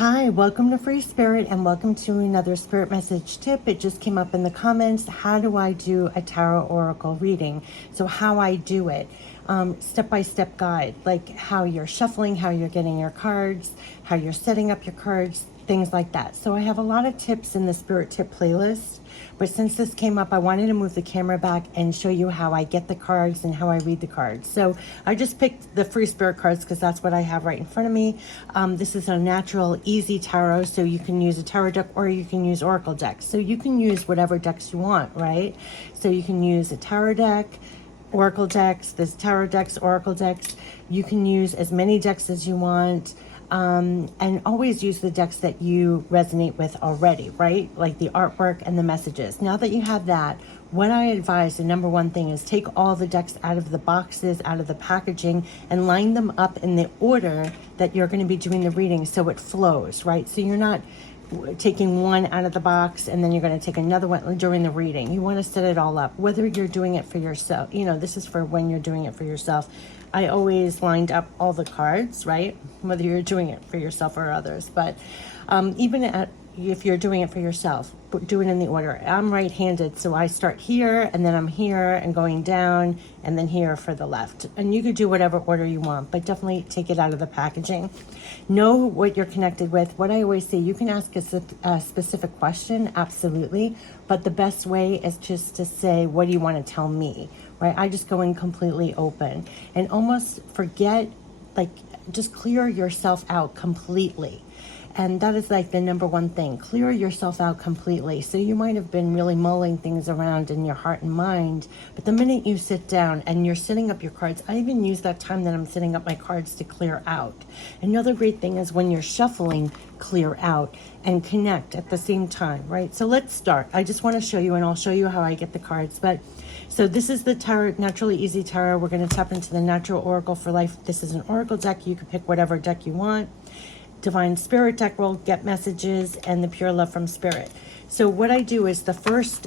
Hi, welcome to Free Spirit and welcome to another Spirit Message tip. It just came up in the comments. How do I do a tarot oracle reading? So how I do it, step-by-step guide, like how you're shuffling, how you're getting your cards, how you're setting up your cards, things like that. So I have a lot of tips in the Spirit Tip playlist, but since this came up, I wanted to move the camera back and show you how I get the cards and how I read the cards. So I just picked the Free Spirit cards because that's what I have right in front of me. This is a natural, easy tarot, so you can use a tarot deck or you can use oracle decks. So you can use whatever decks you want, right? So you can use a tarot deck, oracle decks, there's tarot decks, oracle decks. You can use as many decks as you want. And always use the decks that you resonate with already, right? Like the artwork and the messages. Now that you have that, what I advise, the number one thing is take all the decks out of the boxes, out of the packaging, and line them up in the order that you're going to be doing the reading so it flows, right? So you're not taking one out of the box and then you're going to take another one during the reading. You want to set it all up, whether you're doing it for yourself. You know, this is for when you're doing it for yourself. I always lined up all the cards, right? Whether you're doing it for yourself or others. But if you're doing it for yourself, do it in the order. I'm right-handed, so I start here, and then I'm here, and going down, and then here for the left. And you could do whatever order you want, but definitely take it out of the packaging. Know what you're connected with. What I always say, you can ask a specific question, absolutely, but the best way is just to say, what do you want to tell me, right? I just go in completely open and almost forget, like, just clear yourself out completely. And that is like the number one thing. Clear yourself out completely. So you might have been really mulling things around in your heart and mind, but the minute you sit down and you're setting up your cards, I even use that time that I'm setting up my cards to clear out. Another great thing is when you're shuffling, clear out and connect at the same time, right? So let's start. I just want to show you, and I'll show you how I get the cards. But so this is the tarot, Naturally Easy Tarot. We're going to tap into the Natural Oracle for Life. This is an oracle deck. You can pick whatever deck you want. Divine Spirit deck will get messages, and the Pure Love from Spirit. So what I do is the first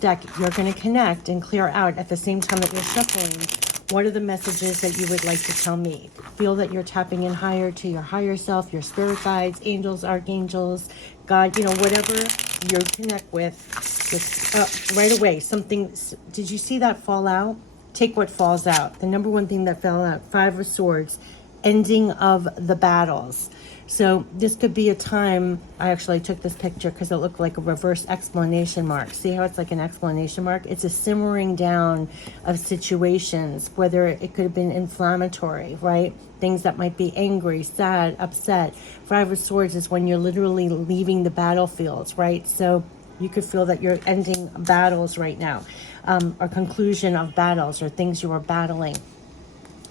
deck you're going to connect and clear out at the same time that you're shuffling. What are the messages that you would like to tell me? Feel that you're tapping in higher to your higher self, your spirit guides, angels, archangels, God, you know, whatever you connect with. Just right away, something. Did you see that fall out? Take what falls out. The number one thing that fell out, Five of Swords. Ending of the battles. So this could be a time, I actually took this picture because it looked like a reverse exclamation mark. See how it's like an exclamation mark? It's a simmering down of situations, whether it could have been inflammatory, right? Things that might be angry, sad, upset. Five of Swords is when you're literally leaving the battlefields, right? So you could feel that you're ending battles right now, or conclusion of battles or things you are battling.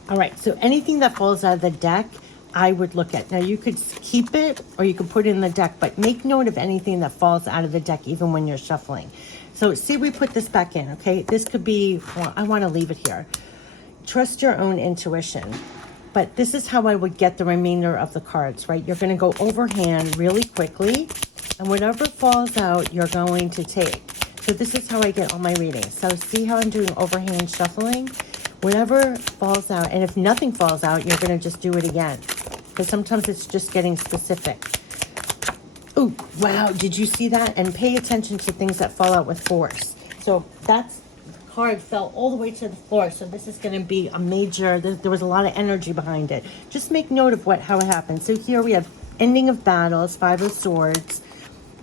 All right, so anything that falls out of the deck, I would look at. Now, you could keep it or you could put it in the deck, but make note of anything that falls out of the deck, even when you're shuffling. So see, we put this back in, okay? This could be, well, I want to leave it here. Trust your own intuition. But this is how I would get the remainder of the cards, right? You're going to go overhand really quickly, and whatever falls out, you're going to take. So this is how I get all my readings. So see how I'm doing overhand shuffling? Whatever falls out, and if nothing falls out, you're going to just do it again. Because sometimes it's just getting specific. Oh, wow, did you see that? And pay attention to things that fall out with force. So the card fell all the way to the floor. So this is going to be a major, there was a lot of energy behind it. Just make note of how it happened. So here we have ending of battles, Five of Swords.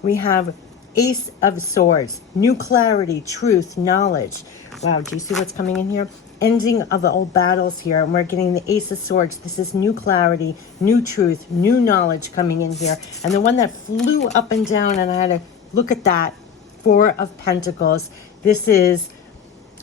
We have Ace of Swords, new clarity, truth, knowledge. Wow, do you see what's coming in here? Ending of the old battles here, and we're getting the Ace of Swords. This is new clarity, new truth, new knowledge coming in here. And the one that flew up and down, and I had to look at that, Four of Pentacles. This is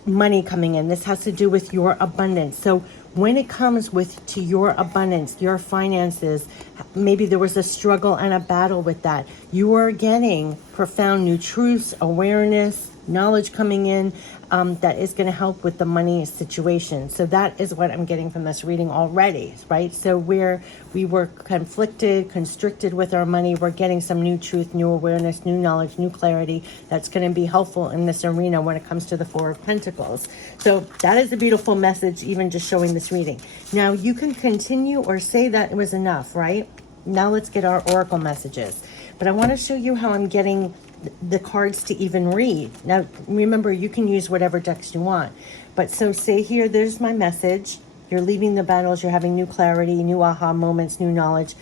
money coming in. This has to do with your abundance. So when it comes to your abundance, your finances, maybe there was a struggle and a battle with that. You are getting profound new truths, awareness, knowledge coming in that is going to help with the money situation. So that is what I'm getting from this reading already, right? So where we were conflicted, constricted with our money, we're getting some new truth, new awareness, new knowledge, new clarity that's going to be helpful in this arena when it comes to the Four of Pentacles. So that is a beautiful message, even just showing this reading. Now you can continue or say that it was enough, right? now let's get our oracle messages. But I want to show you how I'm getting the cards to even read. Now, remember, you can use whatever decks you want. But so say here, there's my message. You're leaving the battles. You're having new clarity, new aha moments, new knowledge.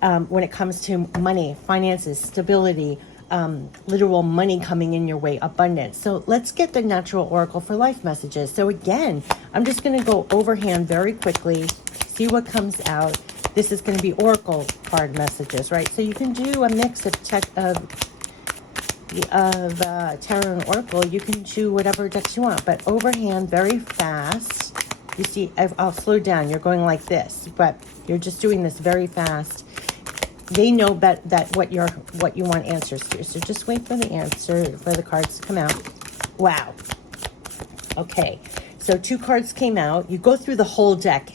When it comes to money, finances, stability, literal money coming in your way, abundance. So let's get the natural oracle for life messages. So again, I'm just going to go overhand very quickly, see what comes out. This is going to be oracle card messages, right? So you can do a mix of tarot and oracle. You can do whatever decks you want, but overhand very fast. You see, I'll slow down. You're going like this, but you're just doing this very fast. They know that what you want answers to. So just wait for the answer, for the cards to come out. Wow. Okay. So 2 cards came out. You go through the whole deck.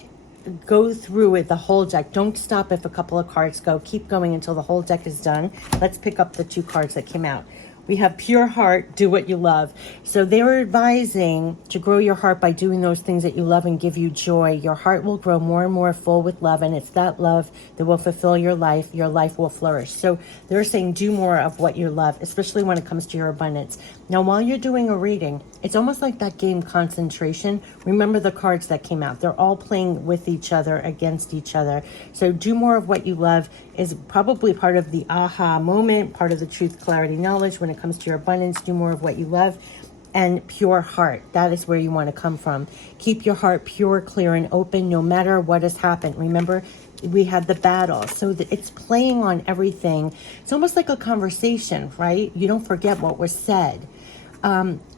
Go through it, the whole deck. Don't stop if a couple of cards go. Keep going until the whole deck is done. Let's pick up the 2 cards that came out. We have pure heart, do what you love. So they were advising to grow your heart by doing those things that you love and give you joy. Your heart will grow more and more full with love, and it's that love that will fulfill your life. Your life will flourish. So they're saying do more of what you love, especially when it comes to your abundance. Now, while you're doing a reading, it's almost like that game Concentration. Remember the cards that came out. They're all playing with each other, against each other. So do more of what you love is probably part of the aha moment, part of the truth, clarity, knowledge. When it comes to your abundance, do more of what you love. And pure heart, that is where you want to come from. Keep your heart pure, clear, and open no matter what has happened. Remember, we had the battle, so that it's playing on everything. It's almost like a conversation, right? You don't forget what was said.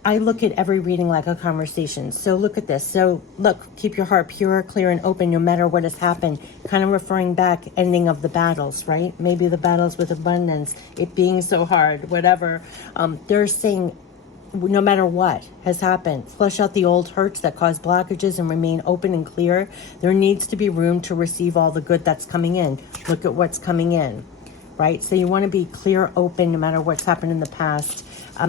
I look at every reading like a conversation. So look at this. So look, keep your heart pure, clear, and open no matter what has happened. Kind of referring back, ending of the battles, right? Maybe the battles with abundance, it being so hard, whatever. They're saying no matter what has happened, flush out the old hurts that cause blockages and remain open and clear. There needs to be room to receive all the good that's coming in. Look at what's coming in, right? So you want to be clear, open, no matter what's happened in the past.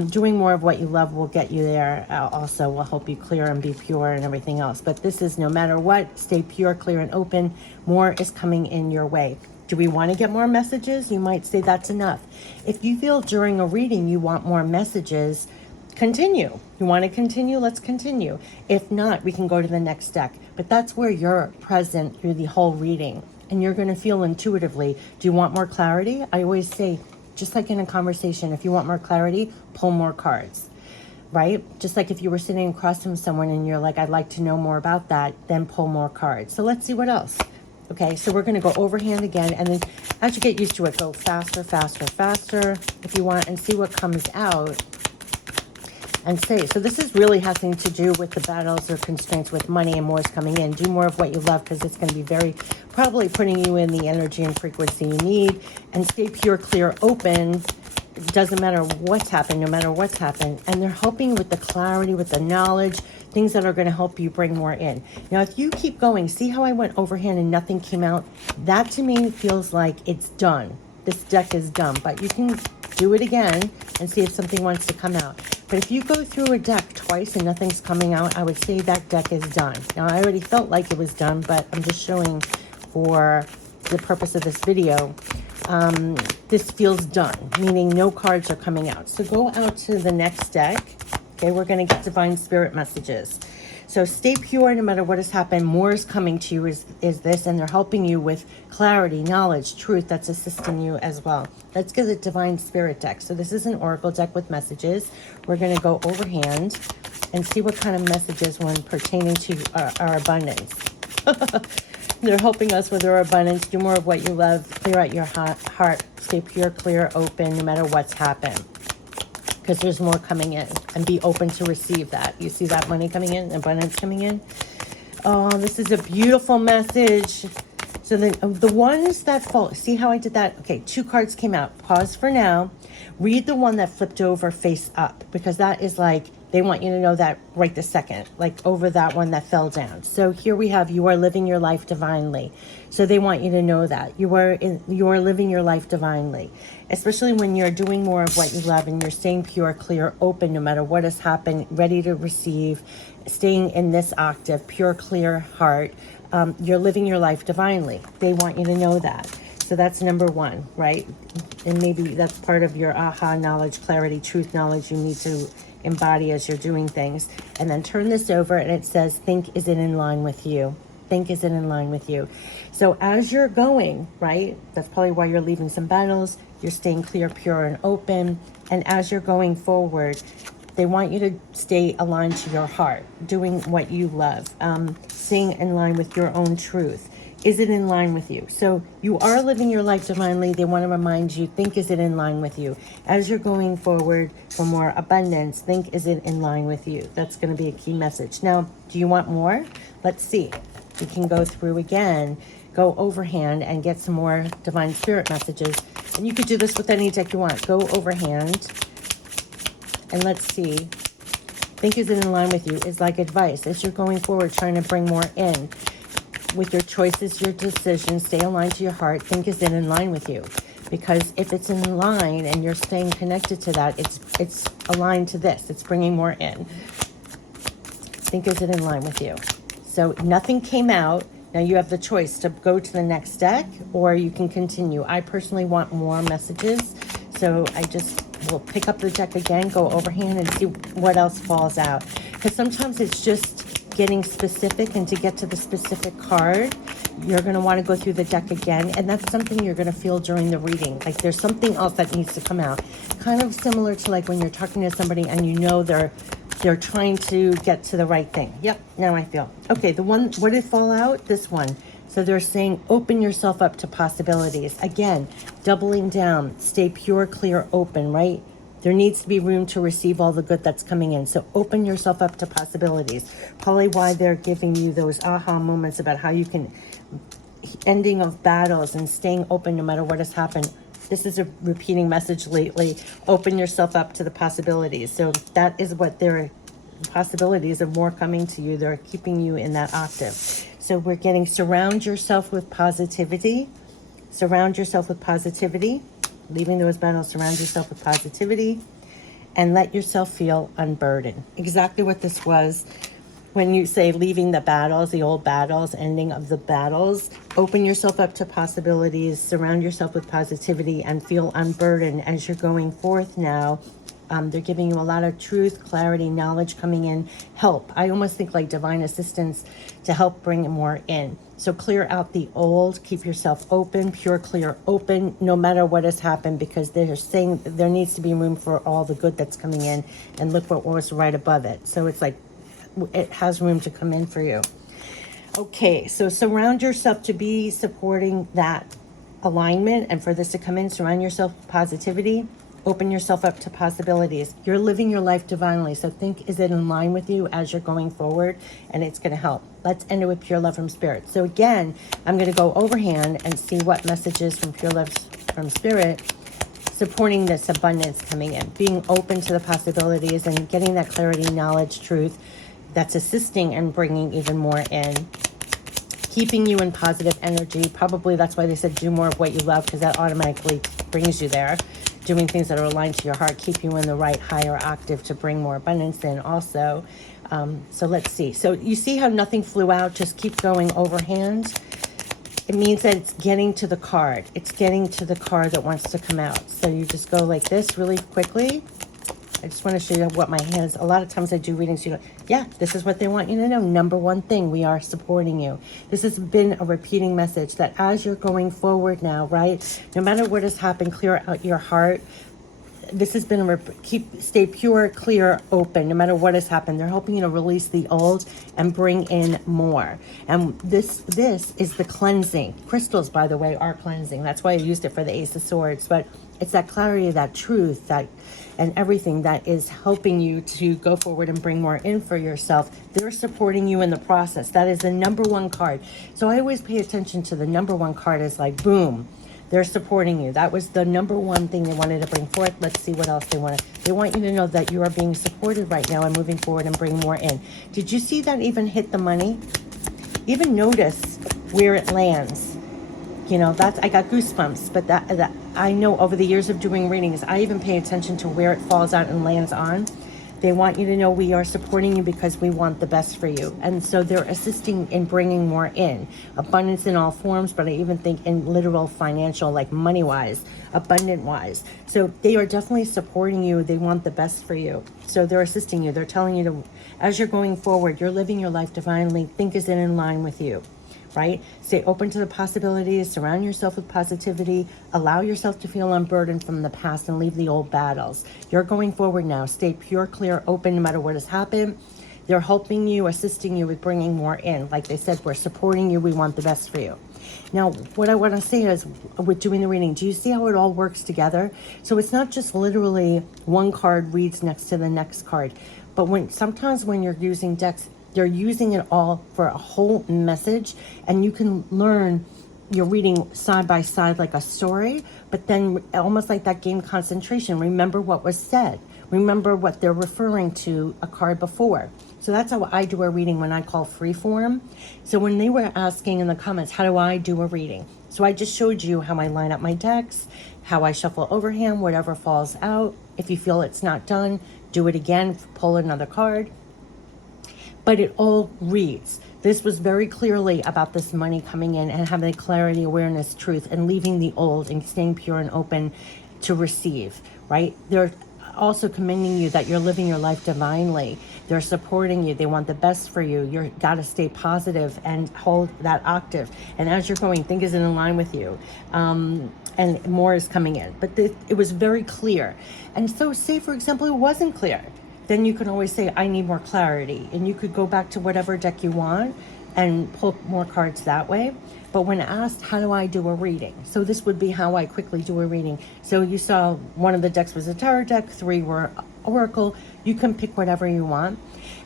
Doing more of what you love will get you there. Also will help you clear and be pure and everything else. But this is no matter what, stay pure, clear, and open. More is coming in your way. Do we want to get more messages? You might say that's enough. If you feel during a reading you want more messages, continue. You want to continue? Let's continue. If not, we can go to the next deck. But that's where you're present through the whole reading. And you're going to feel intuitively. Do you want more clarity? I always say, just like in a conversation, if you want more clarity, pull more cards, right? Just like if you were sitting across from someone and you're like, I'd like to know more about that, then pull more cards. So let's see what else. Okay, so we're going to go overhand again. And then as you get used to it, go faster, faster, faster if you want, and see what comes out. And say, so this is really having to do with the battles or constraints with money, and more is coming in. Do more of what you love, because it's going to be very probably putting you in the energy and frequency you need. And stay pure, clear, open. It doesn't matter what's happened, no matter what's happened. And they're helping you with the clarity, with the knowledge, things that are going to help you bring more in. Now, if you keep going, see how I went overhand and nothing came out? That to me feels like it's done. This deck is done, but you can do it again and see if something wants to come out. But if you go through a deck twice and nothing's coming out, I would say that deck is done. Now, I already felt like it was done, but I'm just showing for the purpose of this video. This feels done, meaning no cards are coming out. So go out to the next deck. Okay, we're going to get divine spirit messages. So stay pure no matter what has happened. More is coming to you is this, and they're helping you with clarity, knowledge, truth that's assisting you as well. Let's get the divine spirit deck. So this is an oracle deck with messages. We're going to go overhand and see what kind of messages when pertaining to our abundance. They're helping us with our abundance. Do more of what you love. Clear out your heart. Stay pure, clear, open no matter what's happened, because there's more coming in, and be open to receive that. You see that money coming in, abundance coming in? Oh, this is a beautiful message. So the ones that fall, see how I did that? Okay, 2 cards came out. Pause for now. Read the one that flipped over face up, because that is like, they want you to know that right this second, like over that one that fell down. So here we have, you are living your life divinely. So they want you to know that you are living your life divinely, especially when you're doing more of what you love and you're staying pure, clear, open, no matter what has happened, ready to receive, staying in this octave, pure, clear heart. You're living your life divinely. They want you to know that. So that's number one, right? And maybe that's part of your aha knowledge, clarity, truth knowledge you need to embody as you're doing things. And then turn this over and it says, think, is it in line with you? Think, is it in line with you? So as you're going, right, that's probably why you're leaving some battles, you're staying clear, pure, and open. And as you're going forward, they want you to stay aligned to your heart, doing what you love, staying in line with your own truth. Is it in line with you? So you are living your life divinely. They want to remind you, think, is it in line with you? As you're going forward for more abundance, think, is it in line with you? That's going to be a key message. Now, do you want more? Let's see. You can go through again, go overhand and get some more divine spirit messages. And you could do this with any deck you want. Go overhand and let's see. Think, is it in line with you? Is like advice. As you're going forward, trying to bring more in. With your choices, your decisions, stay aligned to your heart. Think, is it in line with you? Because if it's in line and you're staying connected to that, it's aligned to this. It's bringing more in. Think, is it in line with you? So nothing came out. Now you have the choice to go to the next deck or you can continue. I personally want more messages. So I just will pick up the deck again, go overhand and see what else falls out. Because sometimes it's just getting specific, and to get to the specific card, you're going to want to go through the deck again, and that's something you're going to feel during the reading. Like there's something else that needs to come out. Kind of similar to like when you're talking to somebody and you know they're trying to get to the right thing. Yep, now I feel. Okay, the one, what did fall out? This one. So they're saying, open yourself up to possibilities. Again, doubling down, stay pure, clear, open, right? There needs to be room to receive all the good that's coming in. So open yourself up to possibilities. Probably why they're giving you those aha moments about how you can, ending of battles and staying open no matter what has happened. This is a repeating message lately. Open yourself up to the possibilities. So that is what their possibilities of more coming to you. They're keeping you in that octave. So we're getting surround yourself with positivity. Surround yourself with positivity. Leaving those battles, surround yourself with positivity and let yourself feel unburdened. Exactly what this was when you say leaving the battles, the old battles, ending of the battles. Open yourself up to possibilities, surround yourself with positivity and feel unburdened as you're going forth now. They're giving you a lot of truth, clarity, knowledge coming in, help. I almost think like divine assistance to help bring more in. So clear out the old, keep yourself open, pure, clear, open, no matter what has happened, because they're saying there needs to be room for all the good that's coming in. And look what was right above it. So it's like it has room to come in for you. Okay, so surround yourself to be supporting that alignment, and for this to come in, surround yourself with positivity. Open yourself up to possibilities. You're living your life divinely. So think, is it in line with you as you're going forward? And it's going to help. Let's end it with pure love from spirit. So again, I'm going to go overhand and see what messages from pure love from spirit supporting this abundance coming in. Being open to the possibilities and getting that clarity, knowledge, truth that's assisting and bringing even more in. Keeping you in positive energy. Probably that's why they said do more of what you love, because that automatically brings you there. Doing things that are aligned to your heart, keep you in the right higher octave to bring more abundance in also. So let's see. So you see how nothing flew out, just keep going overhand. It means that it's getting to the card. It's getting to the card that wants to come out. So you just go like this really quickly. I just want to show you what my hands, a lot of times I do readings, you know, yeah, this is what they want you to know. Number one thing, we are supporting you. This has been a repeating message that as you're going forward now, right, no matter what has happened, clear out your heart. This has been a stay pure, clear, open, no matter what has happened. They're helping you to release the old and bring in more. And this is the cleansing. Crystals, by the way, are cleansing. That's why I used it for the Ace of Swords. But it's that clarity, that truth, that and everything that is helping you to go forward and bring more in for yourself. They're supporting you in the process. That is the number one card. So I always pay attention to the number one card is like, boom, they're supporting you. That was the number one thing they wanted to bring forth. Let's see what else they want. They want you to know that you are being supported right now and moving forward and bring more in. Did you see that even hit the money? Even notice where it lands. You know, that's, I got goosebumps, but that I know over the years of doing readings, I even pay attention to where it falls out and lands on. They want you to know we are supporting you because we want the best for you. And so they're assisting in bringing more in. Abundance in all forms, but I even think in literal financial, like money-wise, abundant-wise. So they are definitely supporting you. They want the best for you. So they're assisting you. They're telling you to, as you're going forward, you're living your life divinely. Think is it in line with you, right? Stay open to the possibilities, surround yourself with positivity, allow yourself to feel unburdened from the past and leave the old battles. You're going forward now. Stay pure, clear, open no matter what has happened. They're helping you, assisting you with bringing more in. Like they said, we're supporting you. We want the best for you. Now, what I want to say is with doing the reading, do you see how it all works together? So it's not just literally one card reads next to the next card, but sometimes when you're using decks, they're using it all for a whole message, and you can learn, you're reading side by side like a story, but then almost like that game concentration. Remember what was said. Remember what they're referring to a card before. So that's how I do a reading when I call freeform. So when they were asking in the comments, how do I do a reading? So I just showed you how I line up my decks, how I shuffle overhand, whatever falls out. If you feel it's not done, do it again, pull another card. But it all reads. This was very clearly about this money coming in and having clarity, awareness, truth, and leaving the old and staying pure and open to receive, right? They're also commending you that you're living your life divinely. They're supporting you. They want the best for you. You've got to stay positive and hold that octave. And as you're going, think is in line with you. And more is coming in. But it was very clear. And so say, for example, it wasn't clear. Then you can always say, I need more clarity. And you could go back to whatever deck you want and pull more cards that way. But when asked, how do I do a reading? So this would be how I quickly do a reading. So you saw one of the decks was a tarot deck, 3 were oracle. You can pick whatever you want.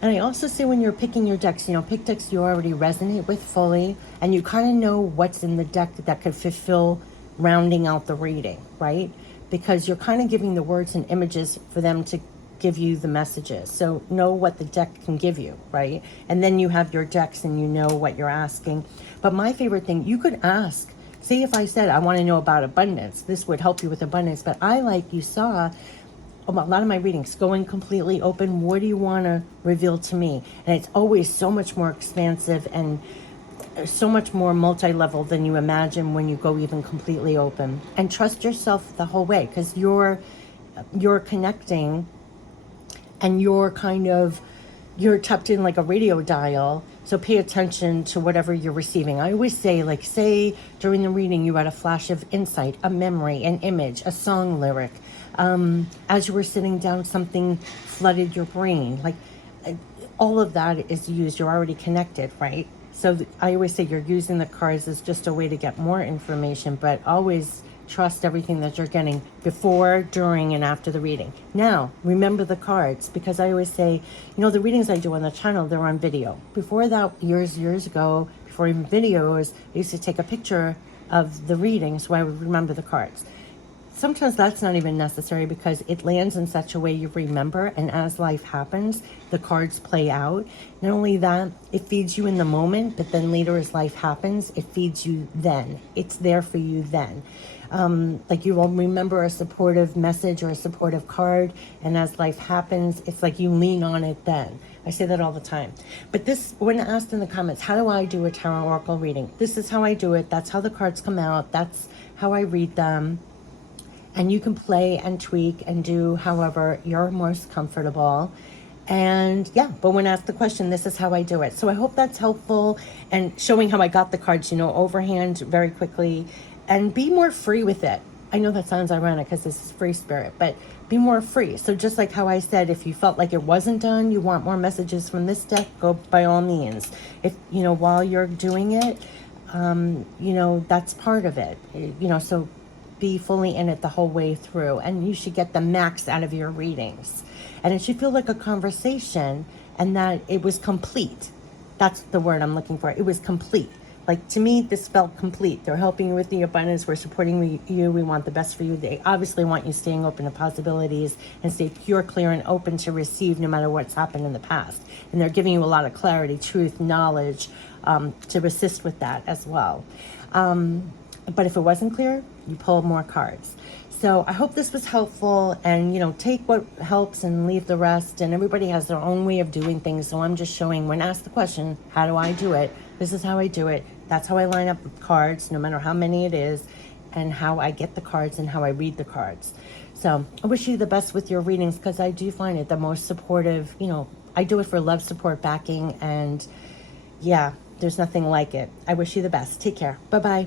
And I also say when you're picking your decks, pick decks you already resonate with fully, and you kind of know what's in the deck that could fulfill rounding out the reading, right? Because you're kind of giving the words and images for them to give you the messages. So know what the deck can give you, right? And then you have your decks and you know what you're asking. But my favorite thing, you could ask, say if I said, I want to know about abundance, this would help you with abundance. But I, like you saw, a lot of my readings going completely open. What do you want to reveal to me? And it's always so much more expansive and so much more multi-level than you imagine when you go even completely open. And trust yourself the whole way, because you're connecting and you're tapped in like a radio dial. So pay attention to whatever you're receiving. I always say, like, say during the reading you had a flash of insight, a memory, an image, a song lyric. As you were sitting down, something flooded your brain. Like, all of that is used. You're already connected, right? So I always say you're using the cards as just a way to get more information, but always trust everything that you're getting before, during, and after the reading. Now, remember the cards, because I always say, the readings I do on the channel, they're on video. Before that, years ago, before even videos, I used to take a picture of the reading so I would remember the cards. Sometimes that's not even necessary because it lands in such a way you remember, and as life happens, the cards play out. Not only that, it feeds you in the moment, but then later as life happens, it feeds you then. It's there for you then. Like you will remember a supportive message or a supportive card, and as life happens, it's like you lean on it then. I say that all the time. But this, when asked in the comments, how do I do a tarot oracle reading? This is how I do it. That's how the cards come out. That's how I read them. And you can play and tweak and do however you're most comfortable. And yeah, but when asked the question, this is how I do it. So I hope that's helpful and showing how I got the cards, overhand very quickly, and be more free with it. I know that sounds ironic because this is free spirit, but be more free. So just like how I said, if you felt like it wasn't done, you want more messages from this deck, go by all means. If, while you're doing it, that's part of it, so be fully in it the whole way through, and you should get the max out of your readings. And it should feel like a conversation, and that it was complete. That's the word I'm looking for. It was complete. Like, to me, this felt complete. They're helping you with the abundance. We're supporting you. We want the best for you. They obviously want you staying open to possibilities and stay pure, clear, and open to receive no matter what's happened in the past. And they're giving you a lot of clarity, truth, knowledge to assist with that as well. But if it wasn't clear, you pull more cards. So I hope this was helpful, and take what helps and leave the rest. And everybody has their own way of doing things. So I'm just showing, when asked the question, how do I do it? This is how I do it. That's how I line up the cards, no matter how many it is, and how I get the cards and how I read the cards. So I wish you the best with your readings, because I do find it the most supportive. I do it for love, support, backing, and yeah, there's nothing like it. I wish you the best. Take care. Bye-bye.